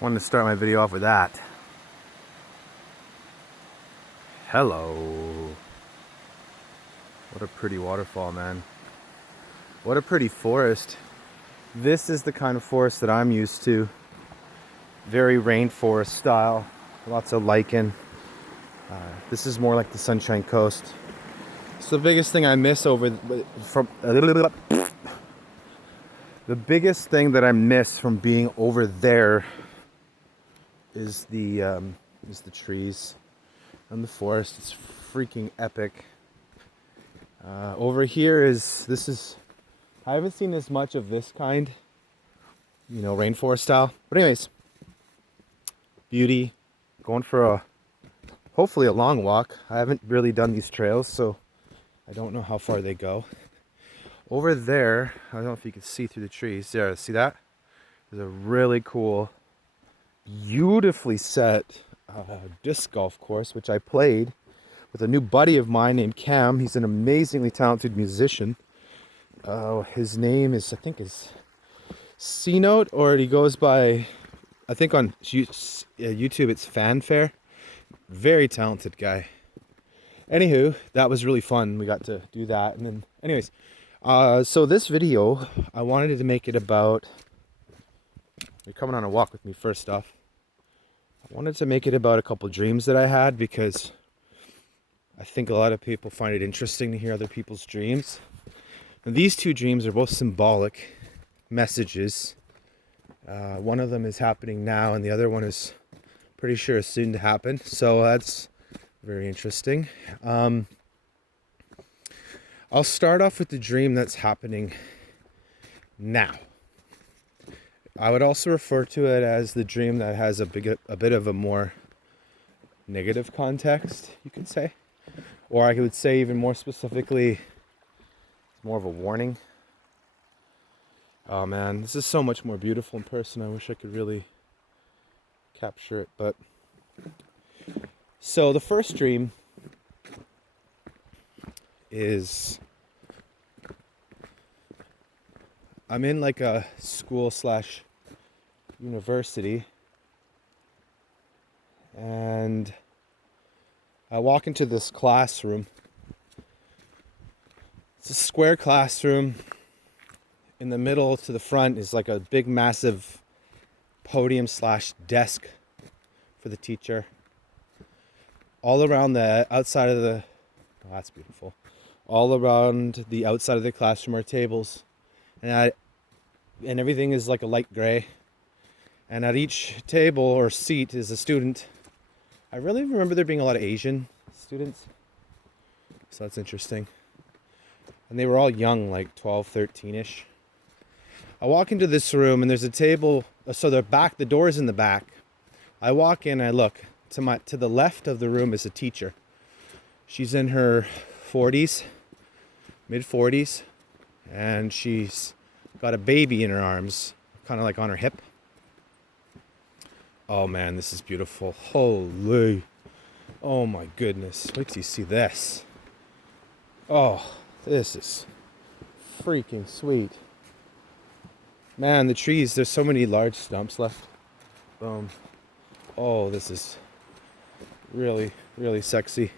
Wanted to start my video off with that. Hello. What a pretty waterfall, man. What a pretty forest. This is the kind of forest that I'm used to. Very rainforest style. Lots of lichen. This is more like the Sunshine Coast. So the biggest thing I miss the biggest thing that I miss from being over there is the trees and the forest. It's freaking epic. Over here I haven't seen as much of this kind, rainforest style. But anyways, beauty. Going for hopefully a long walk. I haven't really done these trails, so I don't know how far they go. Over there, I don't know if you can see through the trees. There, see that? There's a really cool, beautifully set disc golf course, which I played with a new buddy of mine named Cam. He's an amazingly talented musician. His name is, I think, is C-Note, or he goes by, I think on YouTube it's Fanfare. Very talented guy. Anywho, that was really fun. We got to do that. And then, anyways, so this video, I wanted to make it about, you're coming on a walk with me first off. I wanted to make it about a couple dreams that I had, because I think a lot of people find it interesting to hear other people's dreams. And these two dreams are both symbolic messages. One of them is happening now, and the other one is pretty sure is soon to happen. So that's very interesting. I'll start off with the dream that's happening now. I would also refer to it as the dream that has a bit of a more negative context, you could say. Or I would say even more specifically, more of a warning. Oh man, this is so much more beautiful in person. I wish I could really capture it. But so the first dream is I'm in like a school / university, and I walk into this classroom. It's a square classroom. In the middle to the front is like a big massive podium / desk for the teacher. All around the outside of the, oh, that's beautiful. All around the outside of the classroom are tables, and everything is like a light gray. And at each table or seat is a student. I really remember there being a lot of Asian students, so that's interesting. And they were all young, like 12, 13-ish. I walk into this room and there's a table. So the door is in the back. I walk in, I look to the left of the room is a teacher. She's in her 40s, mid 40s, and she's got a baby in her arms, kind of like on her hip. Oh man, this is beautiful. Holy, oh my goodness. Wait till you see this. Oh, this is freaking sweet. Man, the trees, there's so many large stumps left. Boom. Oh, this is really, really sexy.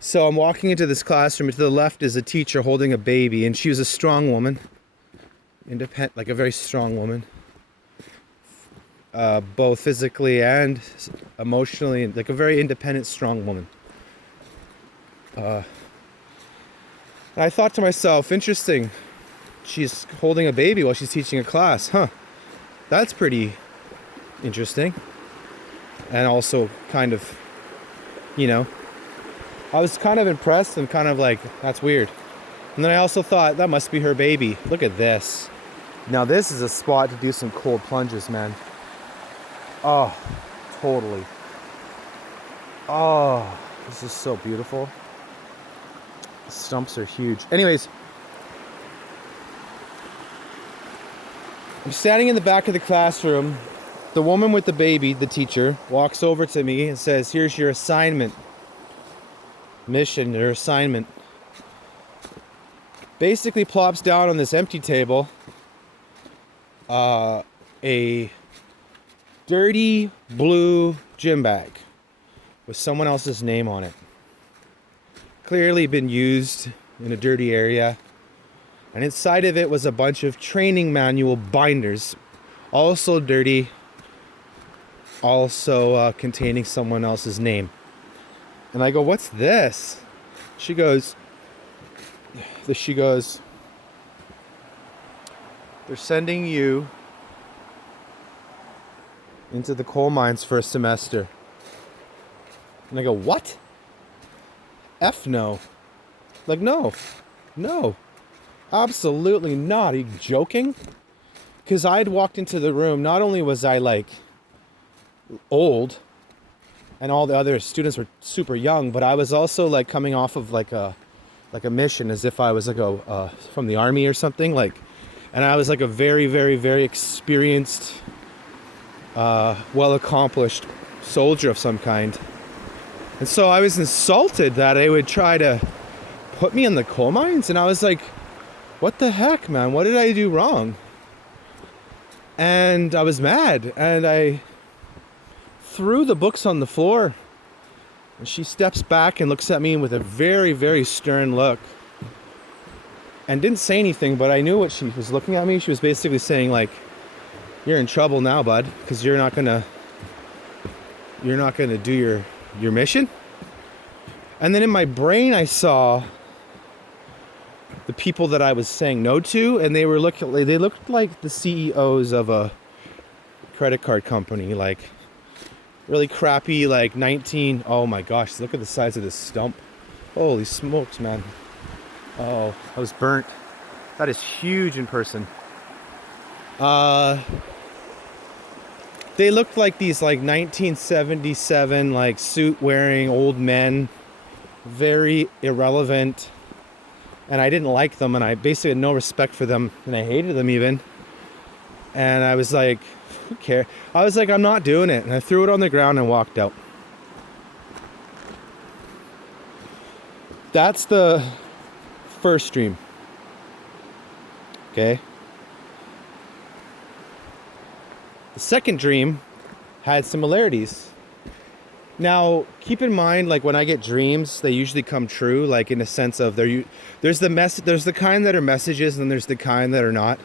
So I'm walking into this classroom. To the left is a teacher holding a baby, and she was a strong woman. Independent, like a very strong woman. Both physically and emotionally, like a very independent, strong woman. And I thought to myself, interesting. She's holding a baby while she's teaching a class. Huh. That's pretty interesting. And also kind of, I was kind of impressed and kind of like, that's weird. And then I also thought, that must be her baby. Look at this. Now this is a spot to do some cold plunges, man. Oh, totally. Oh, this is so beautiful. The stumps are huge. Anyways, I'm standing in the back of the classroom. The woman with the baby, the teacher, walks over to me and says, here's your assignment. Mission, or assignment. Basically plops down on this empty table a dirty blue gym bag with someone else's name on it. Clearly been used in a dirty area. And inside of it was a bunch of training manual binders, also dirty, also containing someone else's name. And I go, what's this? She goes, they're sending you into the coal mines for a semester. And I go, what? F no. Like, no, absolutely not. Are you joking? Because I'd walked into the room, not only was I like old and all the other students were super young, but I was also like coming off of like a mission, as if I was like from the army or something, like, and I was like a very, very, very experienced, well accomplished soldier of some kind. And so I was insulted that they would try to put me in the coal mines, and I was like, what the heck, man? What did I do wrong? And I was mad, and I threw the books on the floor. And she steps back and looks at me with a very, very stern look. And didn't say anything, but I knew what she was looking at me. She was basically saying, like, you're in trouble now, bud, because you're not gonna do your mission. And then in my brain I saw the people that I was saying no to, and they looked like the CEOs of a credit card company, like really crappy, like oh my gosh, look at the size of this stump. Holy smokes, man. Oh, I was burnt. That is huge in person. They looked like these like 1977 like suit wearing old men, very irrelevant. And I didn't like them, and I basically had no respect for them, and I hated them even. And I was like, who cares? I was like, I'm not doing it. And I threw it on the ground and walked out. That's the first dream. Okay. The second dream had similarities. Now, keep in mind, like when I get dreams, they usually come true, like in a sense of there's the kind that are messages, and then there's the kind that are not.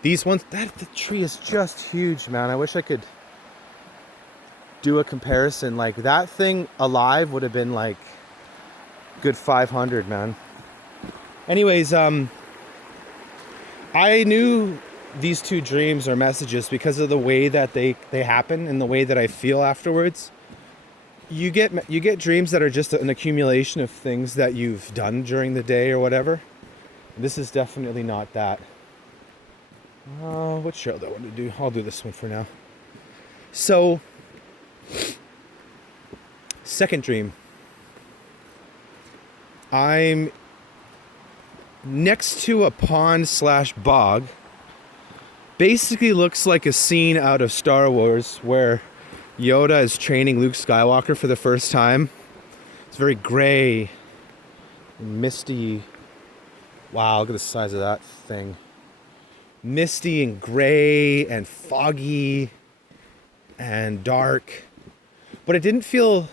These ones, the tree is just huge, man. I wish I could do a comparison. Like that thing alive would have been like good 500, man. Anyways, I knew these two dreams are messages because of the way that they happen and the way that I feel afterwards. You get dreams that are just an accumulation of things that you've done during the day or whatever. This is definitely not that. What show do I want to do? I'll do this one for now. So, second dream. I'm next to a pond/bog. Basically looks like a scene out of Star Wars where Yoda is training Luke Skywalker for the first time. It's very gray, misty. Wow, look at the size of that thing. Misty and gray and foggy and dark. But it didn't feel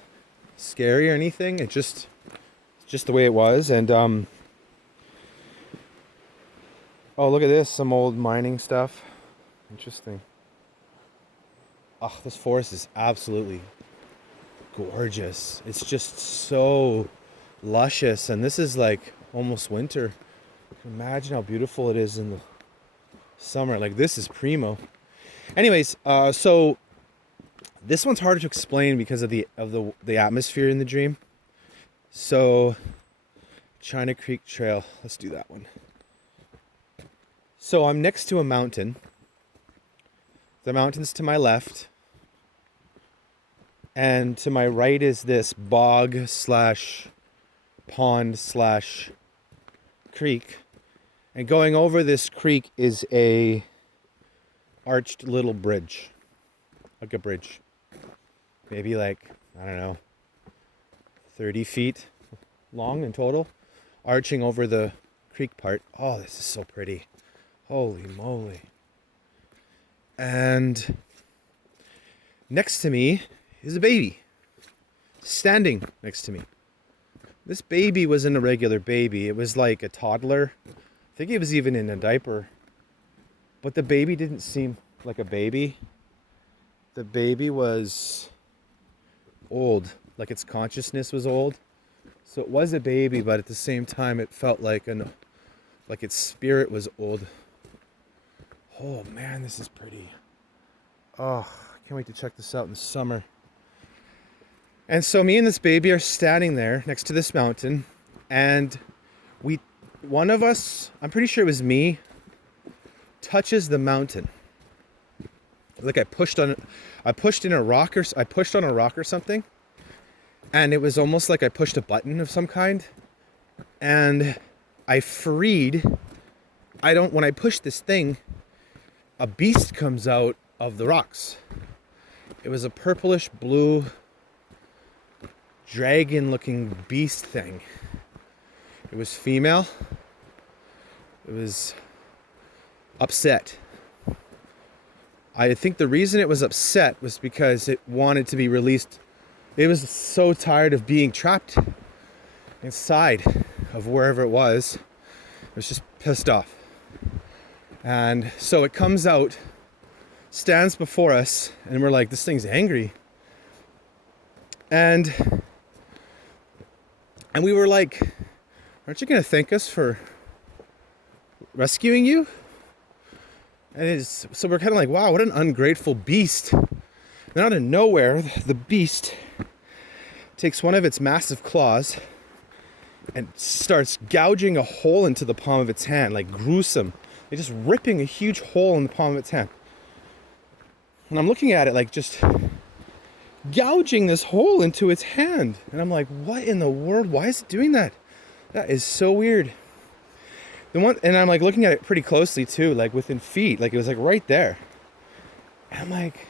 scary or anything. It's just the way it was. And oh, look at this, some old mining stuff. Interesting. Oh, this forest is absolutely gorgeous. It's just so luscious, and this is like almost winter. Imagine how beautiful it is in the summer. Like this is primo. Anyways, so this one's harder to explain because of the atmosphere in the dream. So China Creek Trail, let's do that one. So I'm next to a mountain. The mountain's to my left, and to my right is this bog/pond/creek, and going over this creek is a arched little bridge, like a bridge, maybe like, I don't know, 30 feet long in total, arching over the creek part. Oh, this is so pretty. Holy moly. And Next to me is a baby standing next to me. This baby wasn't a regular baby. It was like a toddler. I think it was even in a diaper. But the baby didn't seem like a baby. The baby was old, like its consciousness was old. So it was a baby, but at the same time it felt like its spirit was old. Oh man, this is pretty. Oh, I can't wait to check this out in the summer. And so me and this baby are standing there next to this mountain, and one of us, I'm pretty sure it was me, touches the mountain. Like I pushed on a rock or something, and it was almost like I pushed a button of some kind, and I freed. When I push this thing, a beast comes out of the rocks. It was a purplish blue dragon looking beast thing. It was female. It was upset. I think the reason it was upset was because it wanted to be released. It was so tired of being trapped inside of wherever it was. It was just pissed off. And so it comes out, stands before us, and we're like, this thing's angry. And we were like, aren't you going to thank us for rescuing you? And so we're kind of like, wow, what an ungrateful beast. And out of nowhere, the beast takes one of its massive claws and starts gouging a hole into the palm of its hand, like gruesome. They're just ripping a huge hole in the palm of its hand. And I'm looking at it like just gouging this hole into its hand. And I'm like, what in the world? Why is it doing that? That is so weird. And I'm like looking at it pretty closely too, like within feet, like it was like right there. And I'm like,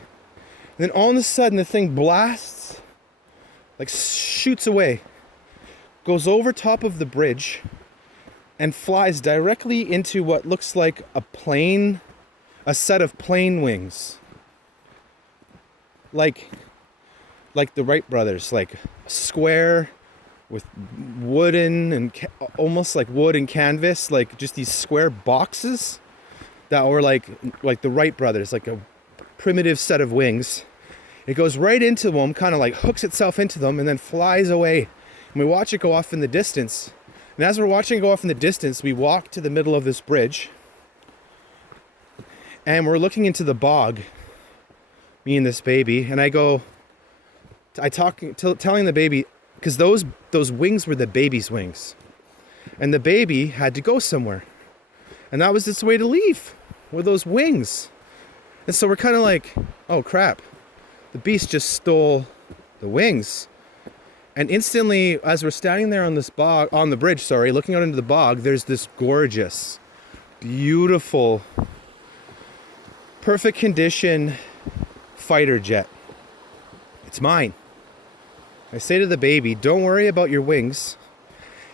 and then all of a sudden the thing blasts, like shoots away, goes over top of the bridge and flies directly into what looks like a set of plane wings. Like the Wright brothers, like square with wooden and almost like wood and canvas, like just these square boxes that were like the Wright brothers, like a primitive set of wings. It goes right into them, kind of like hooks itself into them and then flies away. And we watch it go off in the distance. And as we're watching it go off in the distance, we walk to the middle of this bridge and we're looking into the bog, me and this baby, and telling the baby, because those wings were the baby's wings. And the baby had to go somewhere. And that was its way to leave, with those wings. And so we're kind of like, oh crap, the beast just stole the wings. And instantly, as we're standing there on the bridge, looking out into the bog, there's this gorgeous, beautiful, perfect condition fighter jet. It's mine. I say to the baby, don't worry about your wings.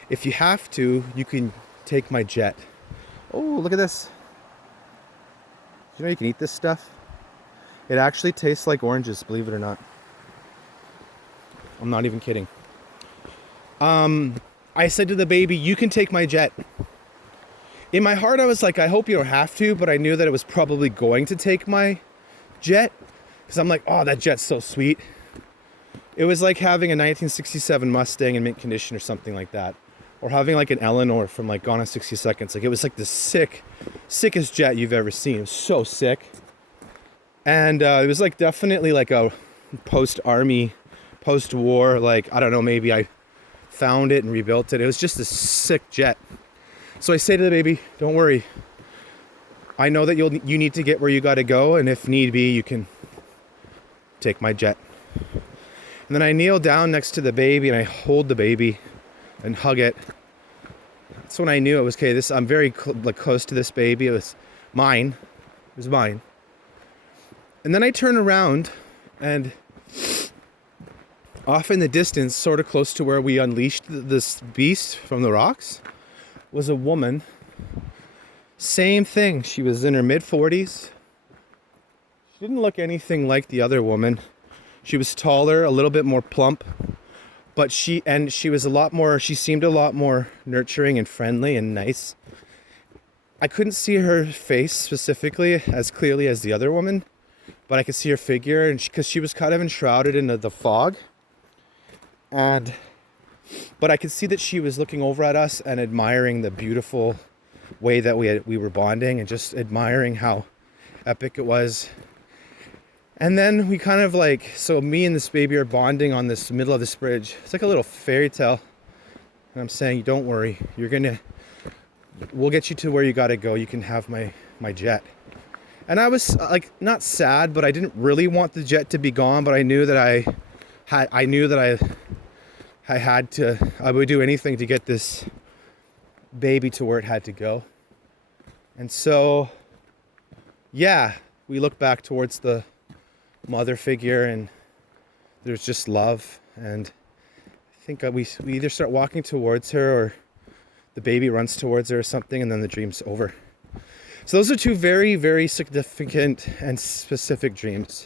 If you have to, you can take my jet. Oh, look at this. Do you know you can eat this stuff? It actually tastes like oranges, believe it or not. I'm not even kidding. I said to the baby, you can take my jet. In my heart, I was like, I hope you don't have to, but I knew that it was probably going to take my jet. Because I'm like, oh, that jet's so sweet. It was like having a 1967 Mustang in mint condition or something like that. Or having like an Eleanor from like Gone in 60 Seconds. Like it was like the sickest jet you've ever seen. It was so sick. And it was like definitely like a post-army, post-war, like, I don't know, maybe I found it and rebuilt it. It was just a sick jet. So I say to the baby, don't worry. I know that you need to get where you got to go. And if need be, you can take my jet. And then I kneel down next to the baby and I hold the baby and hug it. That's when I knew it was okay. I'm very close to this baby. It was mine. It was mine. And then I turn around and off in the distance, sort of close to where we unleashed this beast from the rocks, was a woman. Same thing. She was in her mid-40s. She didn't look anything like the other woman. She was taller, a little bit more plump, but she was a lot more, she seemed a lot more nurturing and friendly and nice. I couldn't see her face specifically as clearly as the other woman, but I could see her figure, and because she was kind of enshrouded in the fog. But I could see that she was looking over at us and admiring the beautiful way that we were bonding, and just admiring how epic it was. And then we kind of like, so me and this baby are bonding on this middle of this bridge. It's like a little fairy tale. And I'm saying, don't worry, we'll get you to where you gotta go. You can have my jet. And I was like, not sad, but I didn't really want the jet to be gone, but I knew that I would do anything to get this baby to where it had to go. And so, yeah, we look back towards the mother figure, and there's just love. And I think we either start walking towards her, or the baby runs towards her or something, and then the dream's over. So those are two very, very significant and specific dreams.